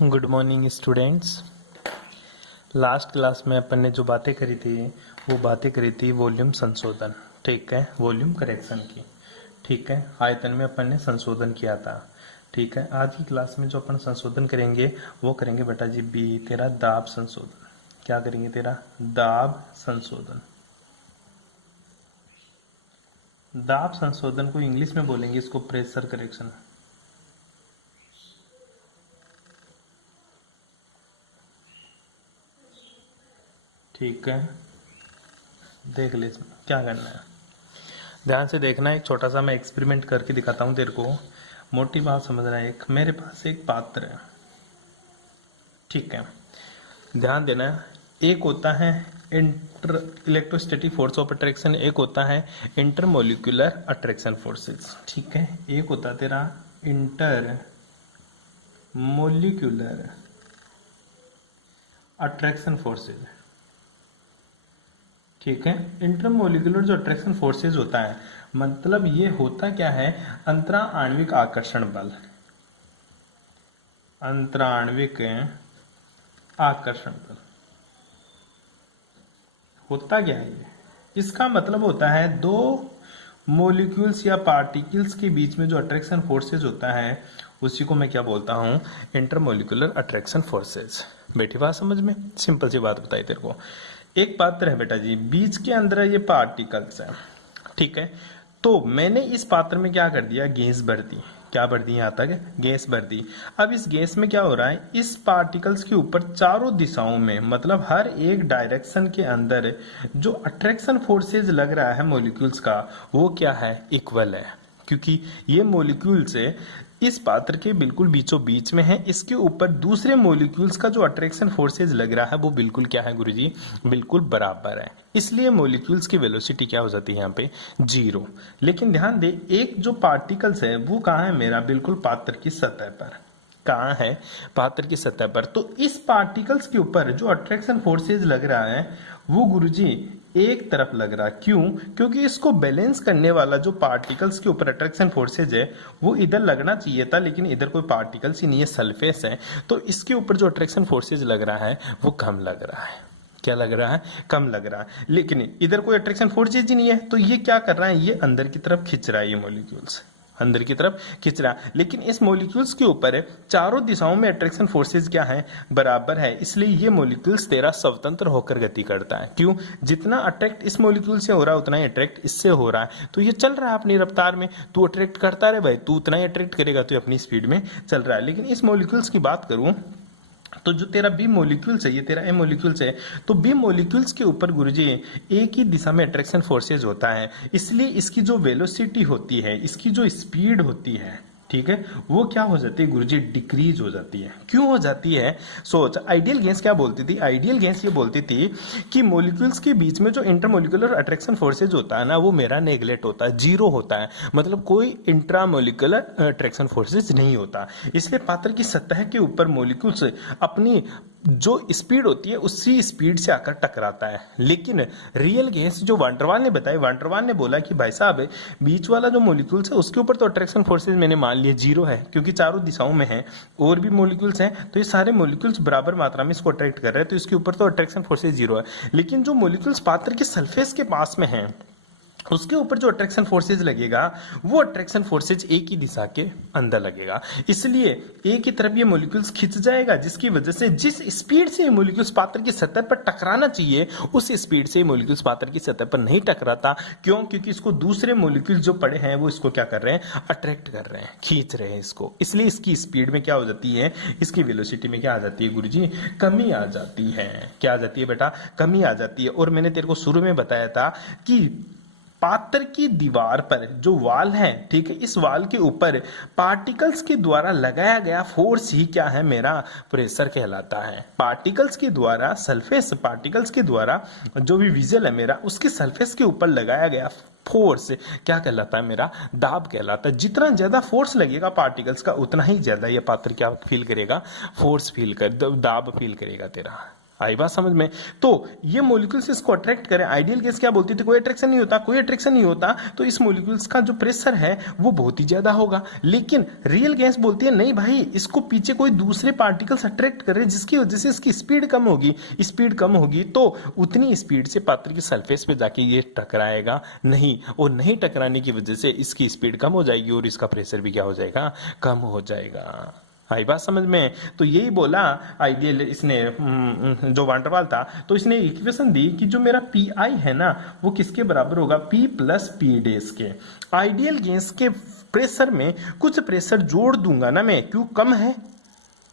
Good morning students. Last class में अपन ने जो बातें करी थी वो बातें करी थी वॉल्यूम संशोधन, ठीक है, वॉल्यूम करेक्शन की, ठीक है। आयतन में अपन ने संशोधन किया था, ठीक है। आज की क्लास में जो अपन संशोधन करेंगे वो करेंगे बेटा जी बी, तेरा दाब संशोधन। क्या करेंगे? तेरा दाब संशोधन। दाब संशोधन को इंग्लिश में बोलेंगे इसको प्रेशर करेक्शन। ठीक है, देख ले इसमें क्या करना है, ध्यान से देखना। एक छोटा सा मैं एक्सपेरिमेंट करके दिखाता हूँ तेरे को, मोटी बात समझना है। एक मेरे पास एक पात्र है, ठीक है, ध्यान देना। एक होता है inter electrostatic force of attraction, एक होता है इंटरमोलिकुलर अट्रैक्शन फोर्सेस, ठीक है। एक होता है तेरा इंटर मोलिकुलर अट्रैक्शन फोर्सेज, ठीक है। इंटरमोलिकुलर जो अट्रैक्शन फोर्सेज होता है, मतलब ये होता क्या है, अंतरा आणविक आकर्षण बल, अंतराण्विक आकर्षण बल होता क्या है ये? इसका मतलब होता है दो मोलिक्यूल्स या पार्टिकल्स के बीच में जो अट्रैक्शन फोर्सेज होता है उसी को मैं क्या बोलता हूं, इंटरमोलिकुलर अट्रैक्शन फोर्सेज। बैठी बात समझ में? सिंपल सी बात बताई तेरे को। एक पात्र है बेटा जी, बीच के अंदर ये पार्टिकल्स है, ठीक है। तो मैंने इस पात्र में क्या कर दिया, गैस भर दी। क्या भर दी? यहां तक गैस भर दी। अब इस गैस में क्या हो रहा है, इस पार्टिकल्स के ऊपर चारों दिशाओं में, मतलब हर एक डायरेक्शन के अंदर जो अट्रैक्शन फोर्सेज लग रहा है मॉलिक्यूल्स का, वो क्या है, इक्वल है। क्योंकि ये मॉलिक्यूल्स इस पात्र के बिल्कुल बीचों बीच में है, इसके ऊपर दूसरे मॉलिक्यूल्स का जो अट्रैक्शन फोर्सेज लग रहा है वो बिल्कुल क्या है गुरुजी, बिल्कुल बराबर है। इसलिए मॉलिक्यूल्स की वेलोसिटी क्या हो जाती है यहाँ पे, जीरो। लेकिन ध्यान दे, एक जो पार्टिकल्स है वो कहाँ है मेरा, बिल्कुल पात्र की सतह पर। कहाँ है? पात्र की सतह पर। तो इस पार्टिकल्स के ऊपर जो अट्रैक्शन फोर्सेज लग रहा है वो गुरुजी एक तरफ लग रहा है। क्यों? क्योंकि इसको बैलेंस करने वाला जो पार्टिकल्स के ऊपर अट्रैक्शन फोर्सेज है वो इधर लगना चाहिए था, लेकिन इधर कोई पार्टिकल्स ही नहीं है, सरफेस है, तो इसके ऊपर जो अट्रैक्शन फोर्सेज लग रहा है वो कम लग रहा है। क्या लग रहा है? कम लग रहा है। लेकिन इधर कोई अट्रैक्शन फोर्सेज ही नहीं है, तो ये क्या कर रहा है, ये अंदर की तरफ खिंच रहा है, ये मॉलिक्यूल्स अंदर की तरफ खिंच रहा है। लेकिन इस मॉलिक्यूल्स के ऊपर चारों दिशाओं में अट्रैक्शन फोर्सेज क्या है, बराबर है। इसलिए ये मॉलिक्यूल्स तेरा स्वतंत्र होकर गति करता है। क्यों? जितना अट्रैक्ट इस मॉलिक्यूल से हो रहा है उतना ही अट्रैक्ट इससे हो रहा है। तो ये चल रहा है अपनी रफ्तार में, तू अट्रैक्ट करता रहे भाई, तू उतना ही अट्रैक्ट करेगा, तू अपनी स्पीड में चल रहा है। लेकिन इस मॉलिक्यूल्स की बात करूं तो जो तेरा बी मॉलिक्यूल्स है, ये तेरा ए मॉलिक्यूल्स है, तो बी मॉलिक्यूल्स के ऊपर गुरुजी एक ही दिशा में अट्रैक्शन फोर्सेज होता है, इसलिए इसकी जो वेलोसिटी होती है, इसकी जो स्पीड होती है, ठीक है, वो क्या हो जाती है गुरुजी, डिक्रीज हो जाती है। क्यों हो जाती है? सोच, आइडियल गैस क्या बोलती थी, आइडियल गैस ये बोलती थी कि मॉलिक्यूल्स के बीच में जो इंटरमोलिकुलर अट्रैक्शन फोर्सेज होता है ना, वो मेरा नेगलेक्ट होता है, जीरो होता है, मतलब कोई इंट्रामोलिकुलर अट्रैक्शन फोर्सेज नहीं होता। इसलिए पात्र की सतह के ऊपर मॉलिक्यूल्स अपनी जो स्पीड होती है उसी स्पीड से आकर टकराता है। लेकिन रियल गैस जो वान डेर वाल ने बताया, वान डेर वाल ने बोला कि भाई साहब बीच वाला जो मॉलिक्यूल्स है उसके ऊपर तो अट्रैक्शन फोर्सेज मैंने मान लिए जीरो है, क्योंकि चारों दिशाओं में है, और भी मॉलिक्यूल्स हैं, तो ये सारे मॉलिक्यूल्स बराबर मात्रा में इसको अट्रैक्ट कर रहे हैं, तो इसके ऊपर तो अट्रैक्शन फोर्सेज जीरो है। लेकिन जो मॉलिक्यूल्स पात्र के सरफेस के पास में है उसके ऊपर जो अट्रैक्शन फोर्सेज लगेगा वो अट्रैक्शन फोर्सेज एक ही दिशा के अंदर लगेगा, इसलिए एक ही तरफ ये मॉलिक्यूल्स खिंच जाएगा, जिसकी वजह से जिस स्पीड से ये मॉलिक्यूल्स पात्र की सतह पर टकराना चाहिए उस स्पीड से मॉलिक्यूल्स पात्र की सतह पर नहीं टकराता। क्यों? क्योंकि इसको दूसरे मॉलिक्यूल्स जो पड़े हैं वो इसको क्या कर रहे हैं, अट्रैक्ट कर रहे हैं, खींच रहे हैं इसको। इसलिए इसकी स्पीड में क्या हो जाती है, इसकी वेलोसिटी में क्या आ जाती है गुरुजी, कमी आ जाती है। क्या आ जाती है बेटा? कमी आ जाती है। और मैंने तेरे को शुरू में बताया था कि पात्र की दीवार पर जो वाल है, ठीक है, इस वाल के ऊपर पार्टिकल्स के द्वारा लगाया गया फोर्स ही क्या है, मेरा प्रेशर कहलाता है। पार्टिकल्स के द्वारा, सरफेस पार्टिकल्स के द्वारा जो भी विजल है मेरा, उसके सरफेस के ऊपर लगाया गया फोर्स क्या कहलाता है, मेरा दाब कहलाता है। जितना ज्यादा फोर्स लगेगा पार्टिकल्स का उतना ही ज्यादा ये पात्र क्या फील करेगा, फोर्स फील कर, दाब फील करेगा तेरा। आई बात समझ में। तो ये मॉलिक्यूल्स इसको अट्रैक्ट करें, आइडियल गैस क्या बोलती थी, कोई अट्रैक्शन नहीं होता, कोई अट्रैक्शन नहीं होता, तो इस मॉलिक्यूल्स का जो प्रेशर है वो बहुत ही ज्यादा होगा। लेकिन रियल गैस बोलती है नहीं भाई, इसको पीछे कोई दूसरे पार्टिकल्स अट्रैक्ट करे जिसकी वजह से इसकी स्पीड कम होगी, स्पीड कम होगी तो उतनी स्पीड से पात्र की सरफेस पे जाके ये टकराएगा नहीं, और नहीं टकराने की वजह से इसकी स्पीड कम हो जाएगी और इसका प्रेशर भी क्या हो जाएगा, कम हो जाएगा। आई बात समझ में। तो यही बोला आइडियल, इसने जो वांटरवाल था, तो इसने इक्वेशन दी कि जो मेरा पी आई है ना वो किसके बराबर होगा, पी प्लस पी डेस के। आइडियल गैस के प्रेशर में कुछ प्रेशर जोड़ दूंगा ना मैं, क्यों कम है,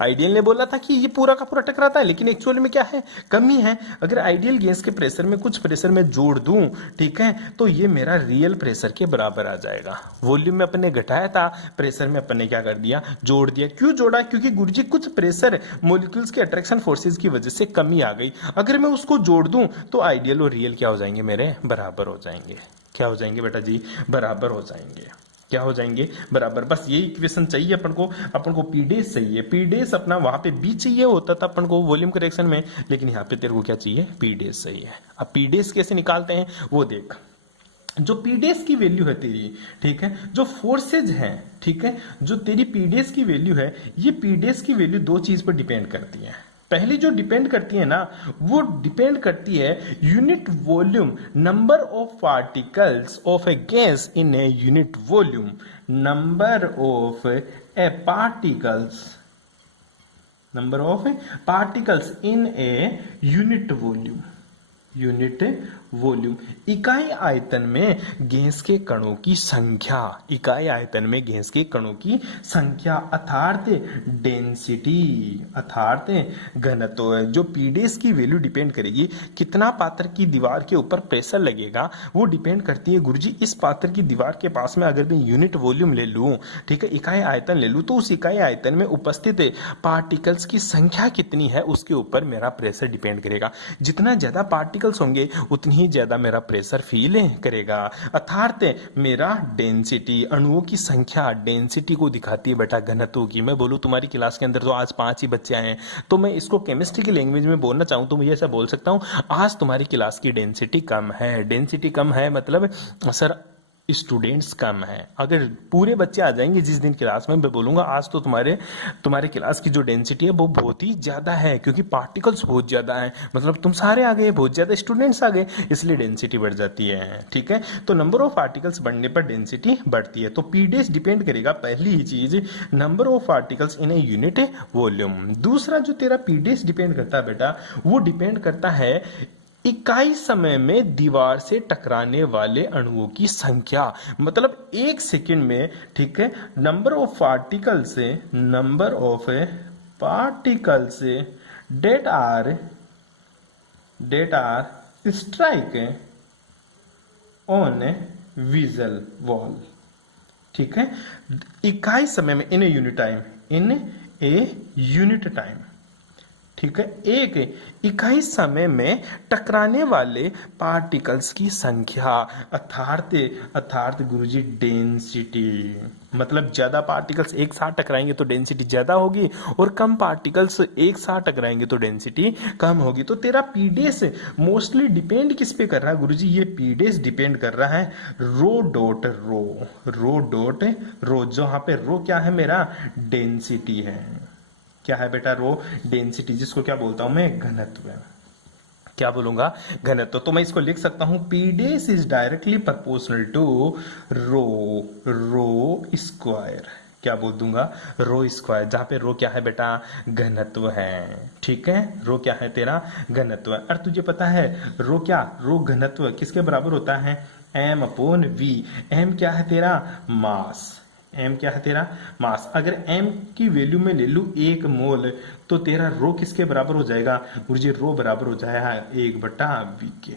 आइडियल ने बोला था कि ये पूरा का पूरा टकराता है, लेकिन एक्चुअली में क्या है, कमी है। अगर आइडियल गैस के प्रेशर में कुछ प्रेशर में जोड़ दूं, ठीक है, तो ये मेरा रियल प्रेशर के बराबर आ जाएगा। वॉल्यूम में अपने घटाया था, प्रेशर में अपने क्या कर दिया, जोड़ दिया। क्यों जोड़ा, क्योंकि गुरुजी कुछ प्रेशर मॉलिक्यूल्स के अट्रैक्शन फोर्सेज की वजह से कमी आ गई, अगर मैं उसको जोड़ दूं तो आइडियल और रियल क्या हो जाएंगे, मेरे बराबर हो जाएंगे। क्या हो जाएंगे बेटा जी, बराबर हो जाएंगे। क्या हो जाएंगे, बराबर। बस यही इक्वेशन चाहिए अपन को पी डेस चाहिए, पी डेस अपना वहां पे बी चाहिए होता था अपन को वॉल्यूम करेक्शन में, लेकिन यहाँ पे तेरे को क्या चाहिए, पी डेस चाहिए। अब पी डेस कैसे निकालते हैं वो देख। जो पी डेस की वैल्यू है तेरी, ठीक है, जो फोर्सेज है, ठीक है, जो तेरी पी डेस की वैल्यू है, ये पी डेस की वैल्यू दो चीज पर डिपेंड करती है। पहली जो डिपेंड करती है ना, वो डिपेंड करती है unit volume, number of particles of A gas in a unit volume, number of A particles, number of particles in a unit volume, unit volume, इकाई आयतन में गैस के कणों की संख्या, इकाई आयतन में गैस के कणों की संख्या, अर्थात डेंसिटी, अर्थात घनत्व। जो पीडेस की वैल्यू डिपेंड करेगी, कितना पात्र की दीवार के ऊपर प्रेशर लगेगा वो डिपेंड करती है गुरुजी इस पात्र की दीवार के पास में अगर मैं यूनिट वॉल्यूम ले लूं, ठीक है, इकाई आयतन ले लूं, तो उस इकाई आयतन में उपस्थित पार्टिकल्स की संख्या कितनी है उसके ऊपर मेरा प्रेशर डिपेंड करेगा। जितना ज्यादा पार्टिकल्स होंगे उतनी ही ज्यादा मेरा प्रेशर फील करेगा, अर्थात मेरा डेंसिटी, अणुओं की संख्या डेंसिटी को दिखाती है बेटा घनत्व की। मैं बोलूं तुम्हारी क्लास के अंदर तो आज 5 ही बच्चे आए हैं, तो मैं इसको केमिस्ट्री की लैंग्वेज में बोलना चाहूं तो मुझे ऐसा बोल सकता हूं, आज तुम्हारी क्लास की डेंसिटी कम है। डेंसिटी कम है मतलब सर स्टूडेंट्स कम है। अगर पूरे बच्चे आ जाएंगे जिस दिन क्लास में, मैं बोलूंगा आज तो तुम्हारे क्लास की जो डेंसिटी है वो बहुत ही ज्यादा है, क्योंकि पार्टिकल्स बहुत ज्यादा हैं, मतलब तुम सारे आ गए, बहुत ज्यादा स्टूडेंट्स आ गए, इसलिए डेंसिटी बढ़ जाती है। ठीक है, तो नंबर ऑफ पार्टिकल्स बढ़ने पर डेंसिटी बढ़ती है। तो पी डेस डिपेंड करेगा, पहली ही चीज, number of particles in a unit volume. दूसरा जो तेरा पी डेस डिपेंड करता है बेटा, वो डिपेंड करता है इकाई समय में दीवार से टकराने वाले अणुओं की संख्या, मतलब एक सेकंड में, ठीक है, number of particles that are strike on vessel wall, ठीक है, इकाई समय में, इन ए यूनिट टाइम, ठीक है, एक इकाई समय में टकराने वाले पार्टिकल्स की संख्या, अर्थात गुरुजी डेंसिटी, मतलब ज्यादा पार्टिकल्स एक साथ टकराएंगे तो डेंसिटी ज्यादा होगी और कम पार्टिकल्स एक साथ टकराएंगे तो डेंसिटी कम होगी। तो तेरा पीडेस मोस्टली डिपेंड किस पे कर रहा है गुरुजी, ये पीडेस डिपेंड कर रहा है रो डॉट रो, जहां पे रो क्या है, मेरा डेंसिटी है। क्या है बेटा, रो डेंसिटी, जिसको क्या बोलता हूं मैं, घनत्व। क्या बोलूंगा, घनत्व। तो मैं इसको लिख सकता हूं, P dash is directly proportional to rho square. क्या बोल दूंगा, रो स्क्वायर, जहां पे रो क्या है बेटा, घनत्व है। ठीक है, रो क्या है तेरा, घनत्व। और तुझे पता है रो घनत्व किसके बराबर होता है, m अपॉन v। m क्या है तेरा, मास। m क्या है तेरा, मास। अगर m की वैल्यू में ले लू 1 मोल, तो तेरा रो किसके बराबर हो जाएगा गुरुजी, रो बराबर हो जाएगा 1/v के।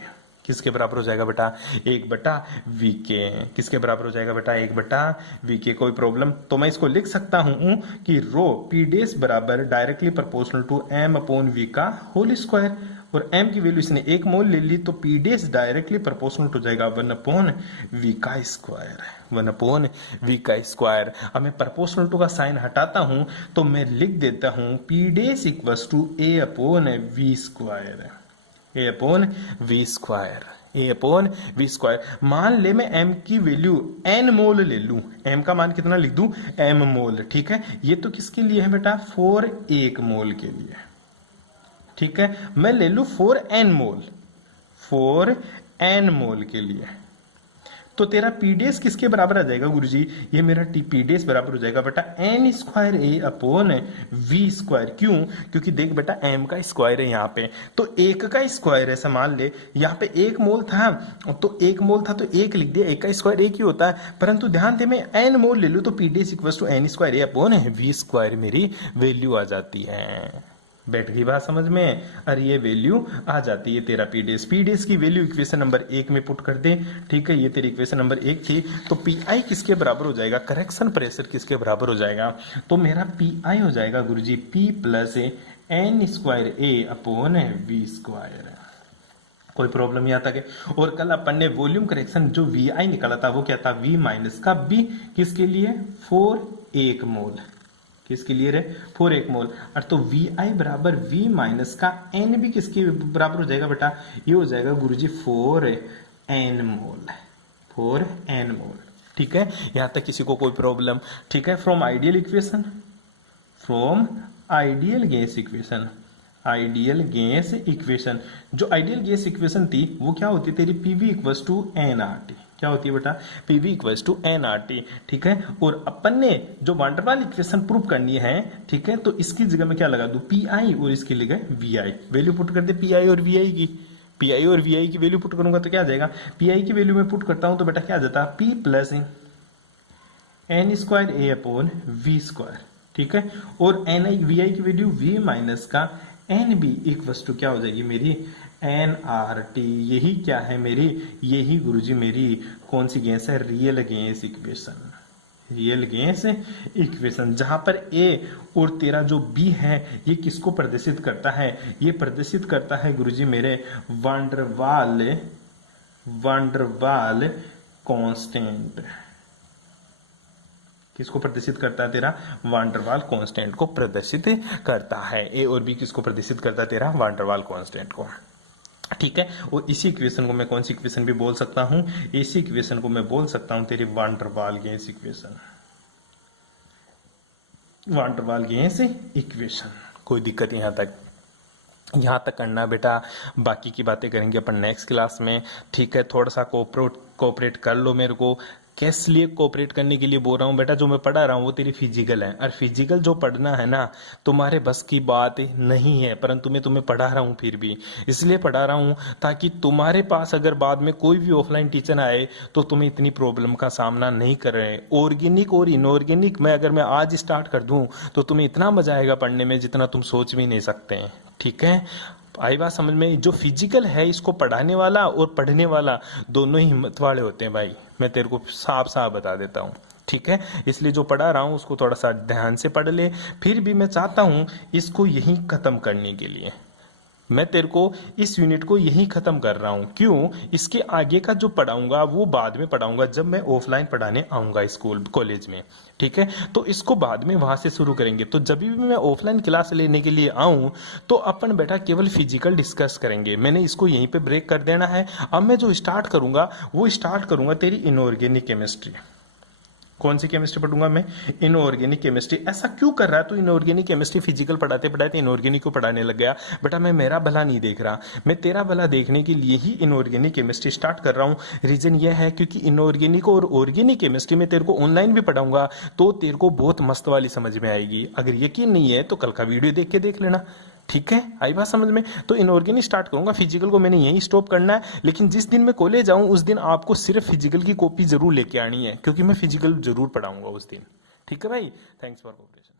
किसके बराबर हो जाएगा बेटा, 1/v के। किसके बराबर हो जाएगा बेटा, 1/v के। कोई प्रॉब्लम, तो मैं इसको लिख सकता हूं कि रो पी डेस बराबर directly proportional to m upon v का होल स्क्वायर। और m की वैल्यू इसने 1 मोल ले ली, तो पी डैश डायरेक्टली प्रोपोर्शनल हो जाएगा 1/v का स्क्वायर, 1/v का स्क्वायर। अब मैं प्रोपोर्शनल टू का साइन हटाता हूं तो मैं लिख देता हूं P dash equals to a/v square, a/v square, a/v square. मान ले मैं m की वैल्यू n मोल ले लूं, m का मान कितना लिख दूं, m मोल, ठीक है। ये तो किसके लिए है बेटा, 4 1 मोल के लिए, ठीक है। मैं ले लूं 4n मोल, 4n मोल के लिए, तो तेरा पी डैश किसके बराबर आ जाएगा गुरुजी, ये मेरा पी डैश बराबर हो जाएगा बेटा n स्क्वायर a/v स्क्वायर। क्यों, क्योंकि देख बेटा m का स्क्वायर है यहाँ पे, तो 1 का स्क्वायर है, मान ले यहाँ पे 1 मोल था, तो 1 मोल था तो 1 लिख दिया, 1 का स्क्वायर 1 ही होता है। परंतु ध्यान दे मैं n मोल ले लूं तो P dash equal to n square a/v square मेरी वैल्यू आ जाती है। बैठ गई बात समझ में, और ये वैल्यू आ जाती है तेरा पी डैश की वैल्यू इक्वेशन नंबर 1 में पुट कर दे, ठीक है। ये तेरी इक्वेशन नंबर 1 थी, तो पी आई किसके बराबर हो जाएगा, करेक्शन प्रेशर किसके बराबर हो जाएगा, तो मेरा पी आई हो जाएगा गुरुजी P plus n square a/v square. कोई प्रॉब्लम यहाँ तक है। और कल अपन ने वॉल्यूम करेक्शन जो वी आई निकाला था वो क्या था, v माइनस का b, किसके लिए, 4 1 मोल, किसके लिए रे, 4 1 मोल। और तो वी आई बराबर v माइनस का n भी किसके बराबर हो जाएगा बेटा, ये हो जाएगा गुरुजी 4n मोल, 4n मोल, ठीक है। यहां तक किसी को कोई प्रॉब्लम, ठीक है। From ideal equation, from ideal gas equation, ideal gas equation, जो आइडियल गैस इक्वेशन थी वो क्या होती है तेरी, पीवी इक्वल्स टू nRT, क्या होती है बेटा, पीवी इक्वल्स टू nRT, ठीक है। और अपन ने जो वान डेर वाल इक्वेशन प्रूव करनी है, ठीक है, तो इसकी जगह में क्या लगा दूं, पीआई, और इसकी जगह वीआई, वैल्यू पुट कर दे पीआई और वीआई की, पीआई और वीआई की वैल्यू पुट करूंगा तो क्या आ जाएगा, पीआई की वैल्यू में पुट करता हूं तो बेटा क्या आ जाता, P plus n square a/v square, ठीक है। और एन आई वी आई की वैल्यू v माइनस का एन बी इक्वल्स टू क्या हो जाएगी मेरी, एन आर टी। यही क्या है मेरी, यही गुरुजी मेरी कौन सी गैस है, real gas equation, real gas equation, जहां पर ए और तेरा जो बी है ये किसको प्रदर्शित करता है, ये प्रदर्शित करता है गुरुजी मेरे वान डेर वाल कांस्टेंट, किसको प्रदर्शित करता है तेरा, वान डेर वाल कांस्टेंट को प्रदर्शित करता है। ए और बी किसको प्रदर्शित करता है तेरा, वान डेर वाल कांस्टेंट को, ठीक है। और इसी इक्वेशन को मैं कौन सी इक्वेशन भी बोल सकता हूं, इसी इक्वेशन को मैं बोल सकता हूं तेरी वान डेर वाल गैस इक्वेशन, वान डेर वाल गैस इक्वेशन। कोई दिक्कत यहाँ तक करना बेटा, बाकी की बातें करेंगे अपन नेक्स्ट क्लास में, ठीक है। थोड़ा सा कोऑपरेट कर लो मेरे को। किस लिए कोऑपरेट करने के लिए बोल रहा हूँ बेटा, जो मैं पढ़ा रहा हूँ वो तेरी फिजिकल है, और फिजिकल जो पढ़ना है ना तुम्हारे बस की बात नहीं है, परंतु मैं तुम्हें पढ़ा रहा हूँ, फिर भी इसलिए पढ़ा रहा हूँ ताकि तुम्हारे पास अगर बाद में कोई भी ऑफलाइन टीचर आए तो तुम्हें इतनी प्रॉब्लम का सामना नहीं कर रहे। ऑर्गेनिक और इनऑर्गेनिक में अगर मैं आज स्टार्ट कर दूं तो तुम्हें इतना मजा आएगा पढ़ने में जितना तुम सोच भी नहीं सकते हैं, ठीक है। आई बात समझ में, जो फिजिकल है इसको पढ़ाने वाला और पढ़ने वाला दोनों ही हिम्मत वाले होते हैं भाई, मैं तेरे को साफ साफ बता देता हूँ, ठीक है। इसलिए जो पढ़ा रहा हूँ उसको थोड़ा सा ध्यान से पढ़ ले। फिर भी मैं चाहता हूँ इसको यहीं खत्म करने के लिए, मैं तेरे को इस यूनिट को यहीं खत्म कर रहा हूं। क्यों, इसके आगे का जो पढ़ाऊंगा वो बाद में पढ़ाऊंगा जब मैं ऑफलाइन पढ़ाने आऊंगा स्कूल कॉलेज में, ठीक है। तो इसको बाद में वहां से शुरू करेंगे। तो जब भी मैं ऑफलाइन क्लास लेने के लिए आऊं तो अपन बेटा केवल फिजिकल डिस्कस करेंगे। मैंने इसको यहीं पे ब्रेक कर देना है। अब मैं जो स्टार्ट करूंगा वो स्टार्ट करूंगा तेरी इनऑर्गेनिक केमिस्ट्री। कौन सी केमिस्ट्री पढ़ूंगा मैं, इनऑर्गेनिक केमिस्ट्री। ऐसा क्यों कर रहा है तू, इनऑर्गेनिक केमिस्ट्री फिजिकल पढ़ाते पढ़ाते इनऑर्गेनिक को पढ़ाने लग गया। बेटा मैं मेरा भला नहीं देख रहा, मैं तेरा भला देखने के लिए ही इनऑर्गेनिक केमिस्ट्री स्टार्ट कर रहा हूँ। रीजन यह है क्योंकि इनऑर्गेनिक और ऑर्गेनिक केमिस्ट्री में तेरे को ऑनलाइन भी पढ़ाऊंगा तो तेरे को बहुत मस्त वाली समझ में आएगी। अगर यकीन नहीं है तो कल का वीडियो देख के देख लेना, ठीक है। आई बात समझ में। तो इनऑर्गेनिक स्टार्ट करूंगा, फिजिकल को मैंने यहीं स्टॉप करना है। लेकिन जिस दिन मैं कॉलेज आऊं उस दिन आपको सिर्फ फिजिकल की कॉपी जरूर लेके आनी है, क्योंकि मैं फिजिकल जरूर पढ़ाऊंगा उस दिन, ठीक है भाई। Thanks for cooperation.